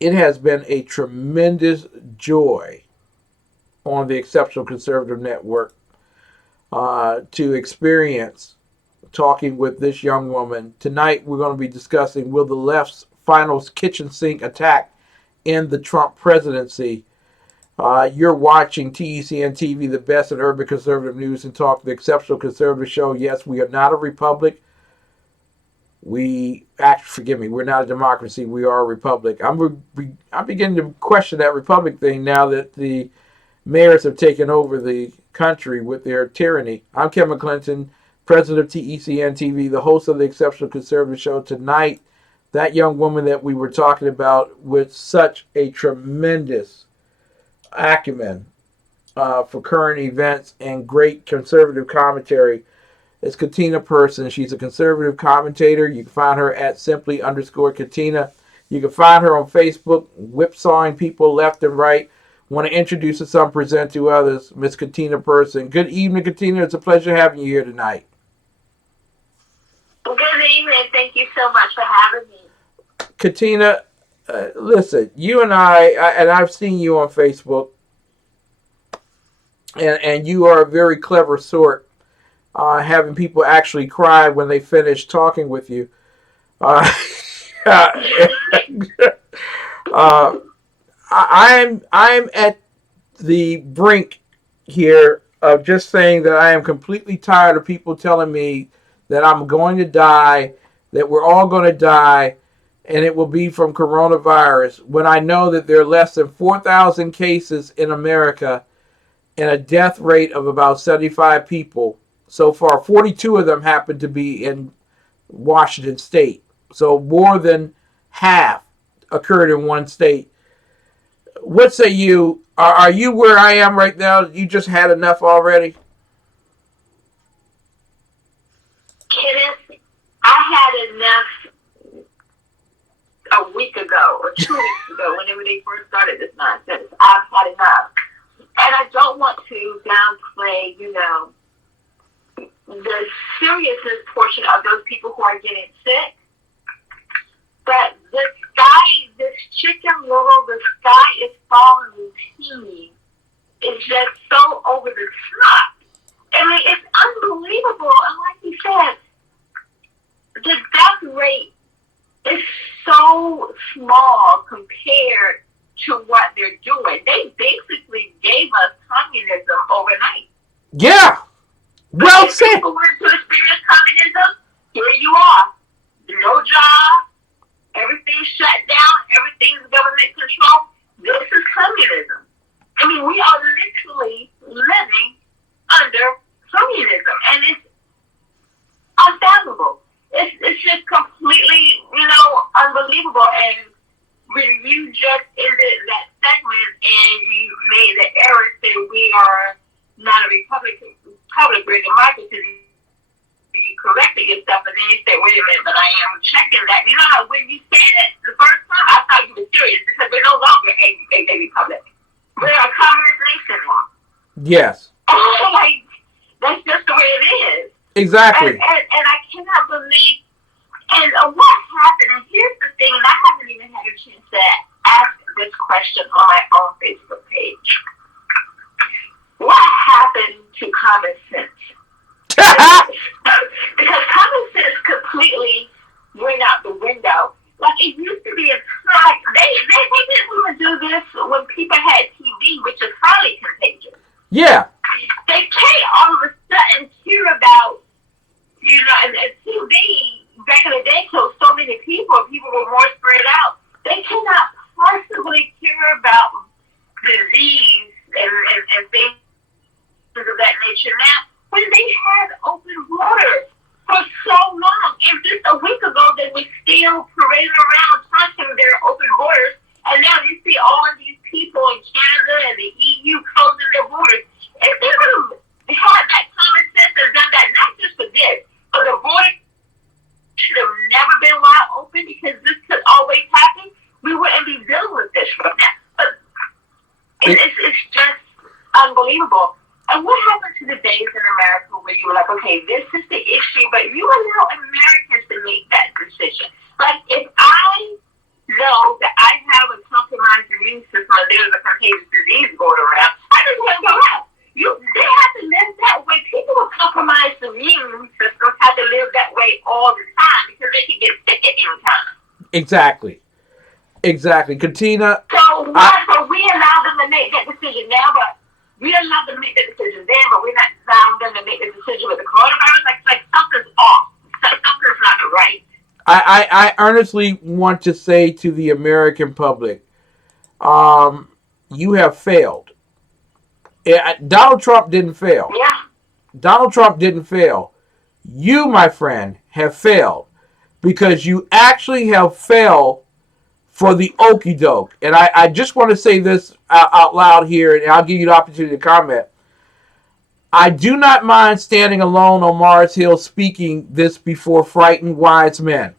it has been a tremendous joy on the Exceptional Conservative Network to experience talking with this young woman. Tonight, we're going to be discussing, will the left's final kitchen sink attack end the Trump presidency? You're watching TECN TV, the best in urban conservative news and talk, the Exceptional Conservative Show. Yes, we are not a republic. We're not a democracy. We are a republic. I'm beginning to question that republic thing now that the mayors have taken over the country with their tyranny. I'm Kevin Clinton, president of TECN TV, the host of the Exceptional Conservative Show. Tonight, that young woman that we were talking about with such a tremendous acumen for current events and great conservative commentary is Katina Person. She's a conservative commentator. You can find her at simply_Katina. You can find her on Facebook, whipsawing people left and right. Want to introduce to some, present to others, Miss Katina Person. Good evening, Katina. It's a pleasure having you here tonight. Good evening. Thank you so much for having me. Katina, listen, you and I've seen you on Facebook, and you are a very clever sort, having people actually cry when they finish talking with you. I'm at the brink here of just saying that I am completely tired of people telling me that I'm going to die, that we're all going to die, and it will be from coronavirus, when I know that there are less than 4,000 cases in America and a death rate of about 75 people. So far, 42 of them happen to be in Washington State. So more than half occurred in one state. What say you? Are you where I am right now? You just had enough already? Kenneth, I had enough a week ago or 2 weeks ago whenever they first started this nonsense. I've had enough. And I don't want to downplay, the seriousness portion of those people who are getting sick. But this chicken little, the sky is falling routine is just so over the top. I mean, it's unbelievable. And like you said, the death rate is so small compared to what they're doing. They basically gave us communism overnight. Yeah. Well said. If people wanted to experience communism, here you are. No job. Everything's shut down. Everything's government control. This is communism. I mean, we are literally living under communism, and it's unfathomable. It's just completely, unbelievable. And when you just ended that segment and you made the error say we are not a republic, we're a democracy, you corrected yourself, and then you say, wait a minute, but I am checking that. You know how when you said it the first time, I thought you were serious because we're no longer a republic. We're a communist nation now. Yes. That's just the way it is. Exactly. And I cannot believe, and what happened, and here's the thing, and I haven't even had a chance to ask this question on my own Facebook page. What happened to common sense? Because common sense completely went out the window. Like, it used to be they didn't even do this when people had TV, which is highly contagious. Yeah. They can't all of a sudden hear about, and TV back in the day killed so many people were more spread out. They cannot possibly care about disease and things of that nature now when they had open borders for so long. And just a week ago, they were still parading around talking their open borders. And now you see all of these people in Canada and the EU closing their borders. If they would have had that common sense and done that, not just for this, but the border should have never been wide open because this could always happen, we wouldn't be dealing with this right now. But it's just unbelievable. And what happened to the days in America where you were like, okay, this is the issue, but you allow Americans to make that decision? Like, if I know that I have a there's a contagious disease going around. I just wouldn't go out. They have to live that way. People with compromised immune systems have to live that way all the time because they can get sick at any time. Exactly. Katina. So we allow them to make that decision now, but we allow them to make that decision then, but we're not allowing them to make the decision with the coronavirus. Like something's off. Something's not right. I earnestly want to say to the American public, you have failed. Donald Trump didn't fail. Yeah. Donald Trump didn't fail. You, my friend, have failed because you actually have failed for the okie doke. And I just want to say this out loud here, and I'll give you the opportunity to comment. I do not mind standing alone on Mars Hill speaking this before frightened wise men.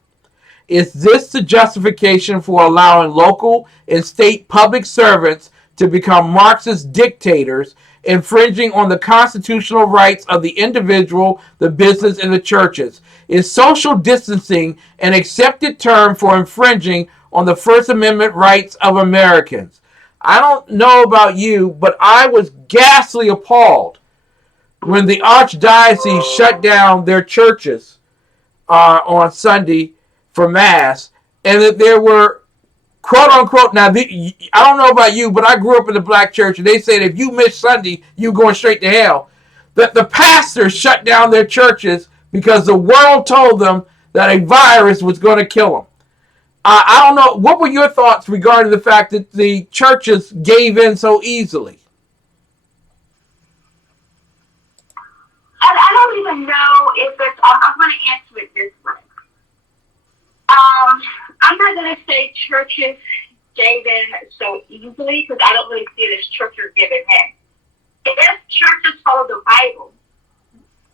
Is this the justification for allowing local and state public servants to become Marxist dictators, infringing on the constitutional rights of the individual, the business, and the churches? Is social distancing an accepted term for infringing on the First Amendment rights of Americans? I don't know about you, but I was ghastly appalled when the Archdiocese shut down their churches on Sunday for Mass, and that there were, quote unquote, now I don't know about you, but I grew up in the black church, and they said if you miss Sunday, you going straight to hell. That the pastors shut down their churches because the world told them that a virus was going to kill them. I don't know. What were your thoughts regarding the fact that the churches gave in so easily? I don't even know if it's. I'm going to answer it this way. I'm not going to say churches gave in so easily because I don't really see it as churches giving in. If churches follow the Bible,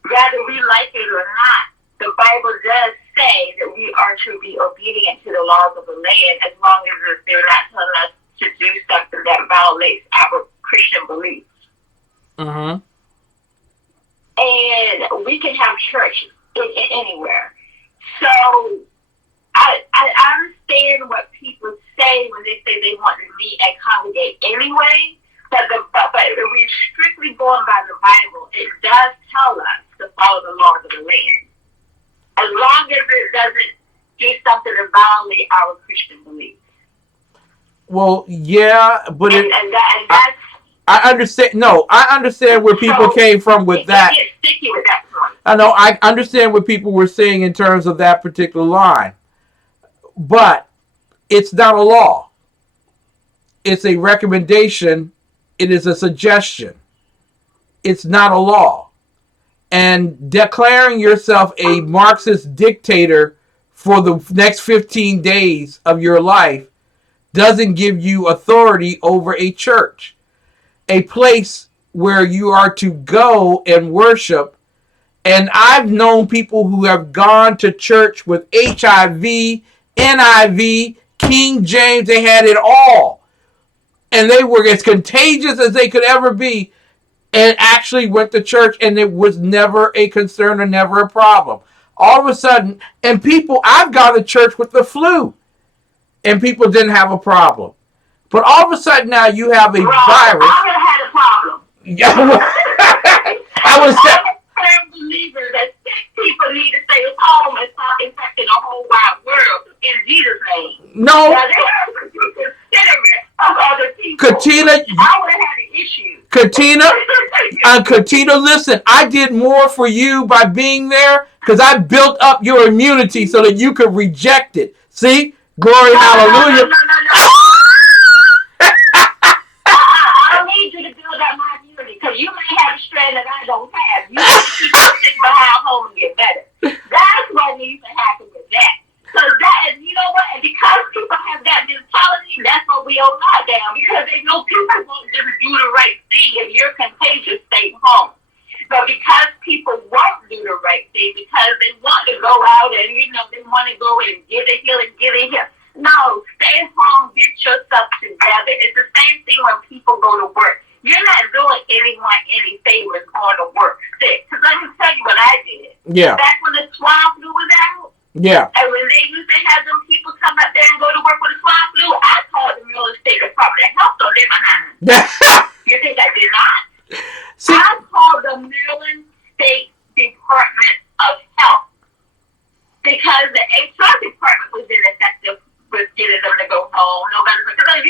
whether we like it or not, the Bible does say that we are to be obedient to the laws of the land as long as they're not telling us to do something that violates our Christian beliefs. Mm-hmm. And we can have church anywhere. So I understand what people say when they say they want to meet and congregate anyway, but if we're strictly going by the Bible, it does tell us to follow the laws of the land. As long as it doesn't do something to violate our Christian beliefs. Well, yeah, but that's I understand. No, I understand where people came from with that. Get sticky with that point. I know. I understand what people were saying in terms of that particular line, but it's not a law. It's a recommendation. It is a suggestion. It's not a law. And declaring yourself a Marxist dictator for the next 15 days of your life doesn't give you authority over a church, a place where you are to go and worship. And I've known people who have gone to church with HIV, NIV, King James. They had it all. And they were as contagious as they could ever be, and actually went to church, and it was never a concern or never a problem. All of a sudden, and people, I've gone to church with the flu, and people didn't have a problem. But all of a sudden now you have a virus. I would have had a problem. I was saying. I'm a believer that people need to stay at home and stop infecting the whole wide world in Jesus' name. No. Now, they have to be considerate of other people. Katina. I would have had an issue. Katina, listen, I did more for you by being there because I built up your immunity so that you could reject it. See? Glory, hallelujah. No. I don't need you to build up my immunity because you may have a strand that I don't have. You have to keep sick behind home and get better. That's what needs to happen with that. Because that is, you know what? And because people have that mentality, that's what we all knock down. Because they know people won't just do the right thing. If you're contagious, stay home. But because people won't do the right thing, because they want to go out and, they want to go and get it here. No, stay home, get yourself together. It's the same thing when people go to work. You're not doing anyone any favors going to work sick. Because let me tell you what I did. Yeah. Back when the swine flu was out. Yeah. And when they used to have them people come up there and go to work with the swine flu, I called the real estate department and helped them. Then I nobody's because I'm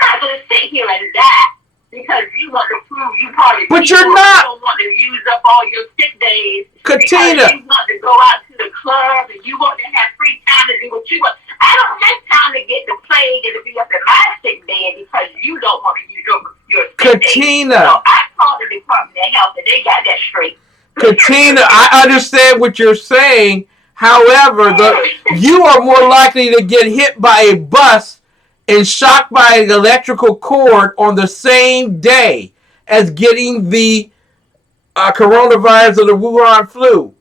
not going to sit here and die because you want to prove you part of. But you're not. You don't want to use up all your sick days. Katina. Because you want to go out to the club and you want to have free time to do what you want. I don't have time to get the plague and to be up in my sick bed because you don't want to use your sick Katina. days. So I called the Department of Health and they got that straight. Katina, I understand what you're saying. However, you are more likely to get hit by a bus and shocked by an electrical cord on the same day as getting the coronavirus or the Wuhan flu.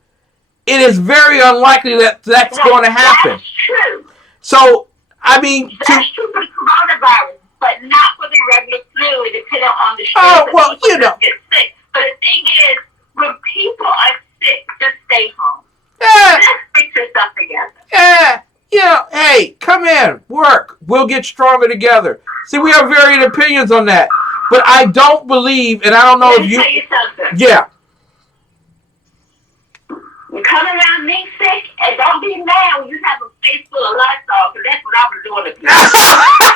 It is very unlikely that that's going to happen. That's true. So, I mean... That's true for the coronavirus, but not for the regular flu, depending on the strain. Oh, well, you know. Get sick. But the thing is, when people are sick, just stay home. Yeah. Let's fix yourself together. Yeah. Hey, come in, work. We'll get stronger together. See, we have varying opinions on that. But I don't believe, and I don't know if you... Let me tell you something. Yeah. You come around me sick, and don't be mad when you have a face full of Lysol, because that's what I was doing to people.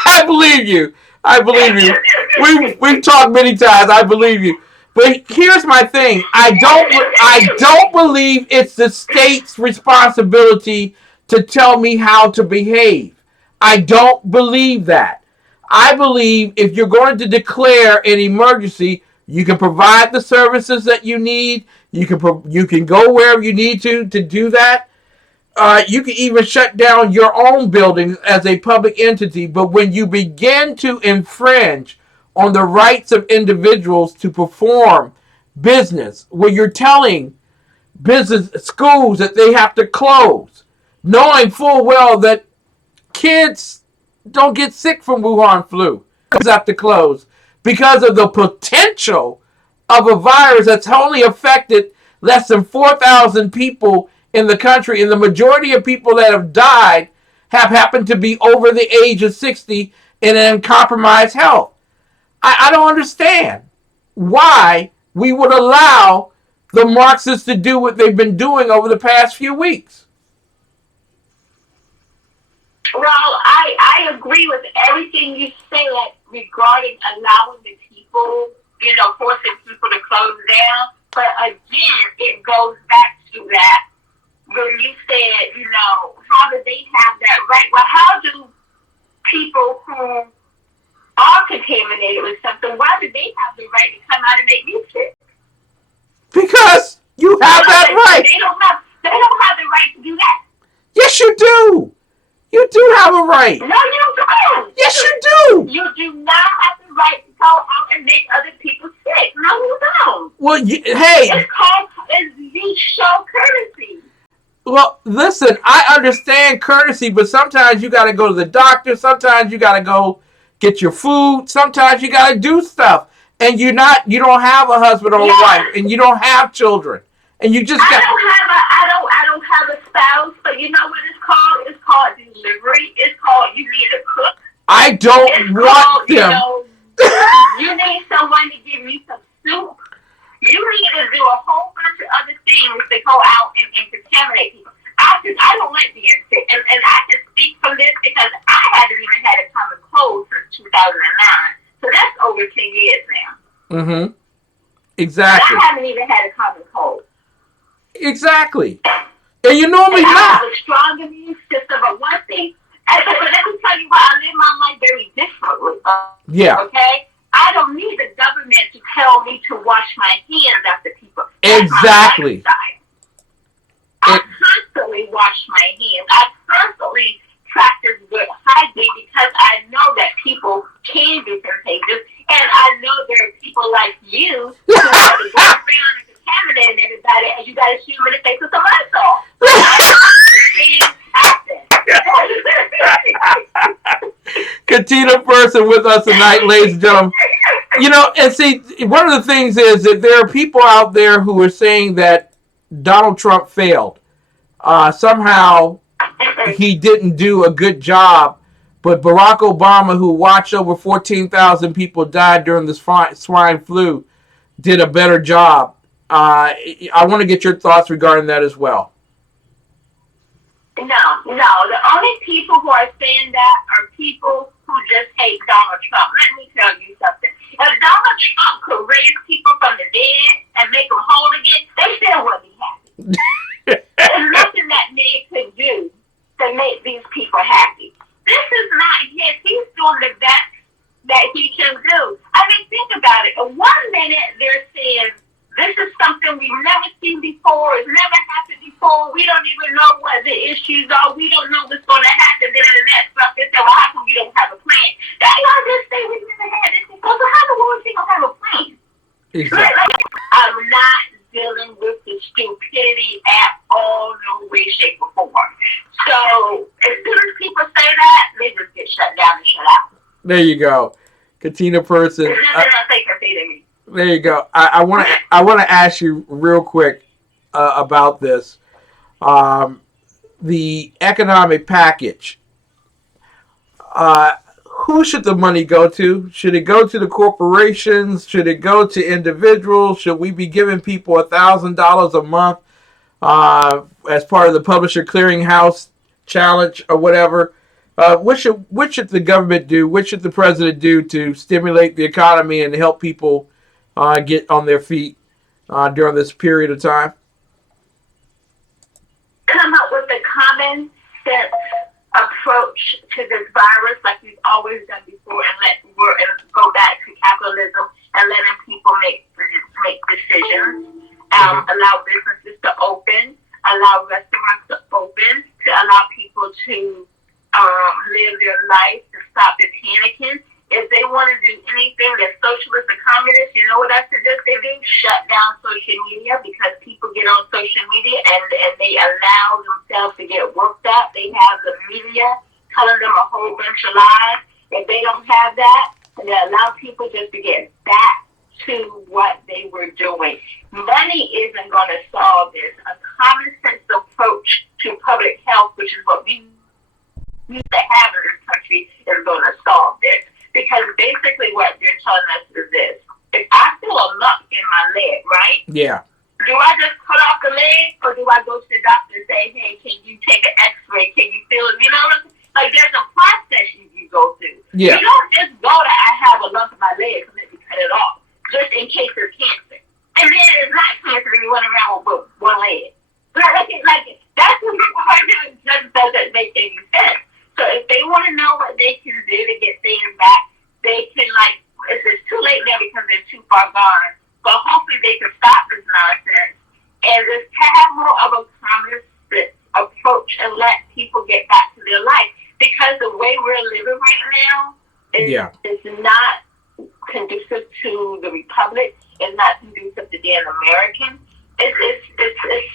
I believe you. We've talked many times. I believe you. But here's my thing. I don't believe it's the state's responsibility to tell me how to behave. I don't believe that. I believe if you're going to declare an emergency, you can provide the services that you need. You can go wherever you need to do that. You can even shut down your own buildings as a public entity. But when you begin to infringe on the rights of individuals to perform business, where you're telling business schools that they have to close, knowing full well that kids don't get sick from Wuhan flu, have to close because of the potential of a virus that's only affected less than 4,000 people in the country, and the majority of people that have died have happened to be over the age of 60 and in compromised health. I don't understand why we would allow the Marxists to do what they've been doing over the past few weeks. Well, I agree with everything you said regarding allowing the people, forcing people to close down. But again, it goes back to that when you said, how do they have that right? Well, how do people who are contaminated with something, why do they have the right to come out and make you sick? Because you have that right. They don't have the right to do that. Yes, you do. You do have a right. No, you don't. Yes, you do. You do not have the right to go out and make other people sick. No, you don't. Well, hey. You show courtesy. Well, listen, I understand courtesy, but sometimes you got to go to the doctor. Sometimes you got to go get your food. Sometimes you got to do stuff. And you don't have a husband or a wife, and you don't have children. And you just got... I don't have a spouse, but you know what it's called? It's called delivery. It's called you need a cook. I don't want them. You need someone to give you some soup. You need to do a whole bunch of other things to go out and contaminate people. I don't like being sick. And I can speak from this because I haven't even had a common cold since 2009. So that's over 10 years now. Mm-hmm. Exactly. And I haven't even had a common cold. Exactly. And you normally not. I not. have a strong immune system, but one thing, but let me tell you why I live my life very differently. Yeah. Okay? I don't need the government to tell me to wash my hands after people. That's exactly. I constantly wash my hands. I constantly practice good hygiene because I know that people can be contagious, and I know there are people like you who are going around and contaminating everybody, and you got to shoot them in the face with some Lysol. Katina Person with us tonight, ladies and gentlemen. And see, one of the things is that there are people out there who are saying that Donald Trump failed. Somehow he didn't do a good job, but Barack Obama, who watched over 14,000 people die during this swine flu, did a better job. I want to get your thoughts regarding that as well. No. The only people who are saying that are people hate Donald Trump. Let me tell you something. If Donald Trump could raise people from the dead and make them whole again, they still wouldn't be happy. There's nothing that man could do to make these people happy. This is not his. He's doing the best that he can do. I mean, think about it. 1 minute they're saying this is something we've never seen before. It's never happened before. We don't even know what the issues are. We don't know what's going to happen. Then in the next month, they say, well, how come we don't have a plan? That y'all just say we never had this before. So how in the world is he going to have a plan? Exactly. I'm not dealing with the stupidity at all, no way, shape, or form. So as soon as people say that, they just get shut down and shut out. There you go, Katina Person. There's nothing else they can say to me. There you go. I want to ask you real quick about this. The economic package. Who should the money go to? Should it go to the corporations? Should it go to individuals? Should we be giving people $1,000 a month as part of the Publisher Clearinghouse Challenge or whatever? What should the government do? What should the president do to stimulate the economy and help people get on their feet during this period of time? Come up with a common sense approach to this virus like we've always done before, and go back to capitalism and letting people make decisions. Allow businesses to open, allow restaurants to open, to allow people to live their life, to stop the panicking. If they want to do anything that's socialist or communist, you know what I suggest they do? Shut down social media, because people get on social media and they allow themselves to get worked up. They have the media telling them a whole bunch of lies. If they don't have that, they allow people just to get back to what they were doing. Money isn't going to solve this. A common sense approach to public health, which is what we need to have in this country, is going to solve this. Because basically what they're telling us is this. If I feel a lump in my leg, right? Yeah. Do I just cut off the leg, or do I go to the doctor and say, hey, can you take an x-ray? Can you feel it? You know, like there's a process you go through. Yeah. You don't just go to, I have a lump in my leg, so let me cut it off, just in case it's cancer. And then it's not cancer and you run around with one leg. Like that's what just doesn't make any sense. So if they want to know what they can do to get things back, they can, it's too late now because they're too far gone. But hopefully they can stop this nonsense and just have more of a common sense approach and let people get back to their life. Because the way we're living right now is not conducive to the Republic. It's not conducive to being American. It's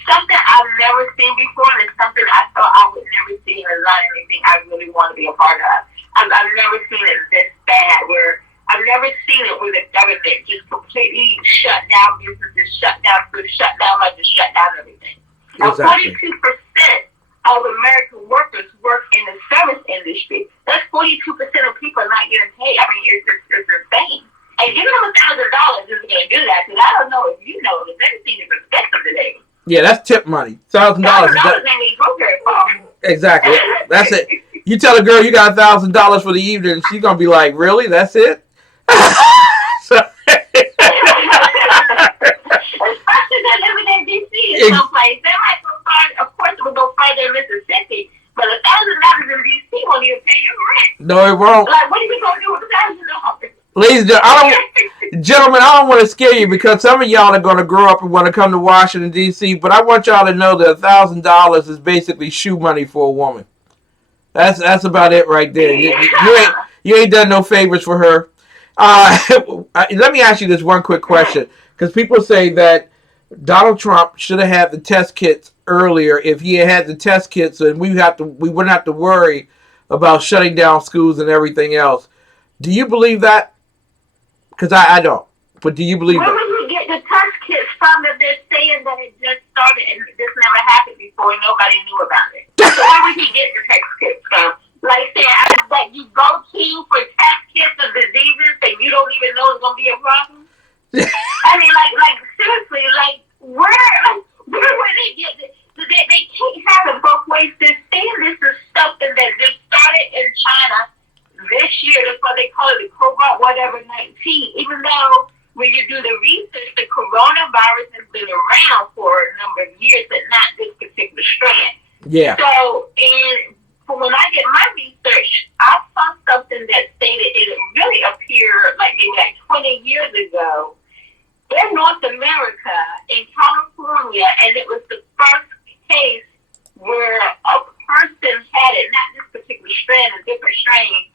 something I've never seen before, and it's something I thought I would never see, and it's not anything I really want to be a part of. I've never seen it this bad, where I've never seen it where the government just completely shut down businesses, shut down food, shut down lunch, and shut down everything. Exactly. Now, 42% of American workers work in the service industry. That's 42% of people not getting paid. I mean, it's insane. And giving them $1,000 isn't going to do that, because I don't know if you know, they've never seen the respect of the day. Yeah, that's tip money. $1,000. $1,000 ain't even go very far. Exactly. That's it. You tell a girl you got $1,000 for the evening, and she's gonna be like, "Really? That's it?" So, especially they're living in D.C. in some place. They might go far. Of course, it will go farther in Mississippi, but $1,000 in D.C. won't even pay your rent. no, it won't. Like, what are we gonna do with $1,000? Ladies and gentlemen, I don't want to scare you, because some of y'all are going to grow up and want to come to Washington, D.C., but I want y'all to know that $1,000 is basically shoe money for a woman. That's about it right there. You ain't done no favors for her. Let me ask you this one quick question, because people say that Donald Trump should have had the test kits earlier. If he had the test kits, and we wouldn't have to worry about shutting down schools and everything else. Do you believe that? Because I don't. But do you believe that? Where would you get the test kits from if they're saying that it just started and this never happened before and nobody knew about it? So where would you get the test kits from? Like saying that you go to for test kits of diseases that you don't even know is going to be a problem? I mean, like seriously, where would they get it? They can't have it both ways. They're saying this is something that just started in China this year. that's why they call it the cobalt whatever 19. Even though when you do the research, the coronavirus has been around for a number of years, but not this particular strand. Yeah. So, when I did my research, I saw something that stated it really appeared like maybe like 20 years ago in North America, in California, and it was the first case where a person had it, not this particular strain, a different strain,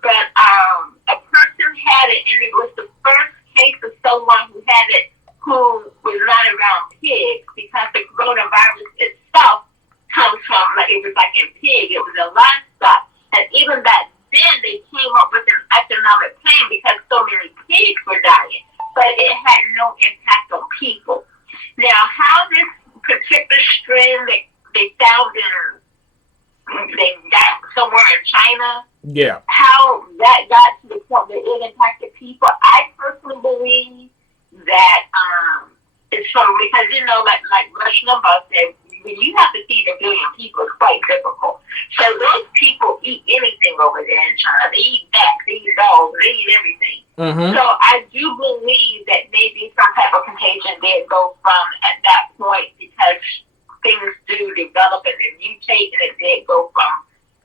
but a person had it, and it was the first case of someone who had it who was not around pigs, because the coronavirus itself comes from, like, it was like in pig, it was a livestock. And even back then, they came up with an economic plan because so many pigs were dying, but it had no impact on people. Now, how this particular strain that they found they got somewhere in China, Yeah. how that got to the point that it impacted people, I personally believe that it's from, because, you know, like Rush Limbaugh said, when you have to feed a billion people, it's quite difficult. So those people eat anything over there in China. They eat bats, they eat dogs, they eat everything. Mm-hmm. So I do believe that maybe some type of contagion did go from at that point, because things do develop and they mutate, and it did go from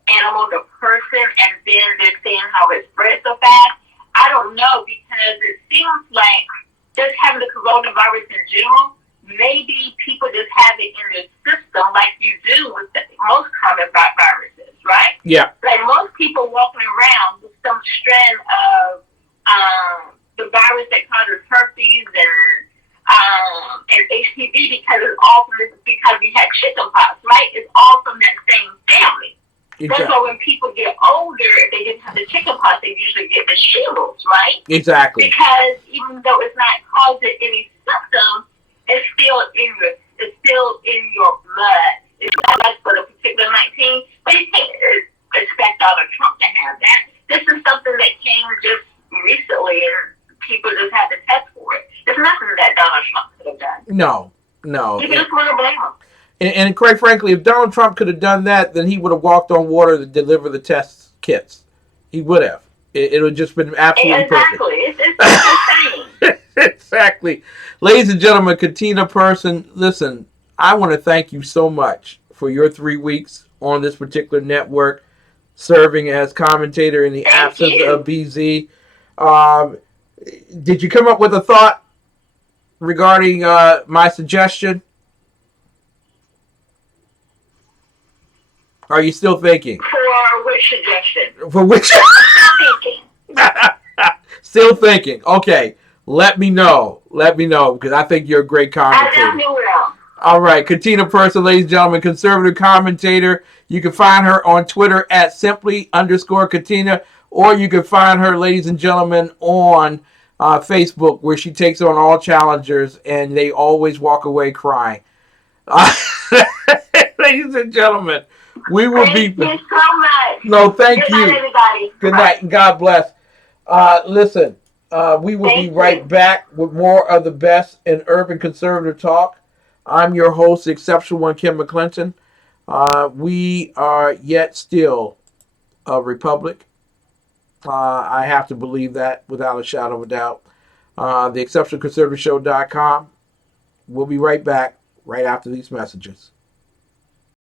animal to person, and then they're seeing how it spreads so fast. I don't know, because it seems like just having the coronavirus in general, maybe people just have it in their system like you do with most common viruses, right? Yeah. Like most people walking around with some strand of the virus that causes herpes and HPV, because it's all from this, because we had chickenpox, right? It's all from that same family. Exactly. That's why when people get older, if they didn't have the chickenpox, they usually get the shingles, right? Exactly. Because even though it's not causing any symptoms, it's still in your blood. It's not like for the particular 19, but you can't expect Donald Trump to have that. This is something that came just recently, and people just had to test for it. There's nothing that Donald Trump could have done. No. You just want to blame him. And quite frankly, if Donald Trump could have done that, then he would have walked on water to deliver the test kits. He would have. It would have just been absolutely perfect. It's insane. Exactly. Ladies and gentlemen, Katina Person, listen, I want to thank you so much for your 3 weeks on this particular network, serving as commentator in the absence of BZ. Did you come up with a thought regarding my suggestion? Are you still thinking? For which suggestion? For which? I'm still thinking. Still thinking. Okay. Let me know, because I think you're a great commentator. I definitely will. All right, Katina Person, ladies and gentlemen, conservative commentator. You can find her on Twitter at simply_Katina, or you can find her, ladies and gentlemen, on Facebook, where she takes on all challengers, and they always walk away crying. Ladies and gentlemen, we will Thank you so much. No, thank Good you. night, everybody. Good night, and God bless. Listen. We will be right back with more of the best in urban conservative talk. I'm your host, TheExceptionalOne, Kim McClinton. We are yet still a republic. I have to believe that without a shadow of a doubt. TheExceptionalConservativeShow.com. We'll be right back right after these messages.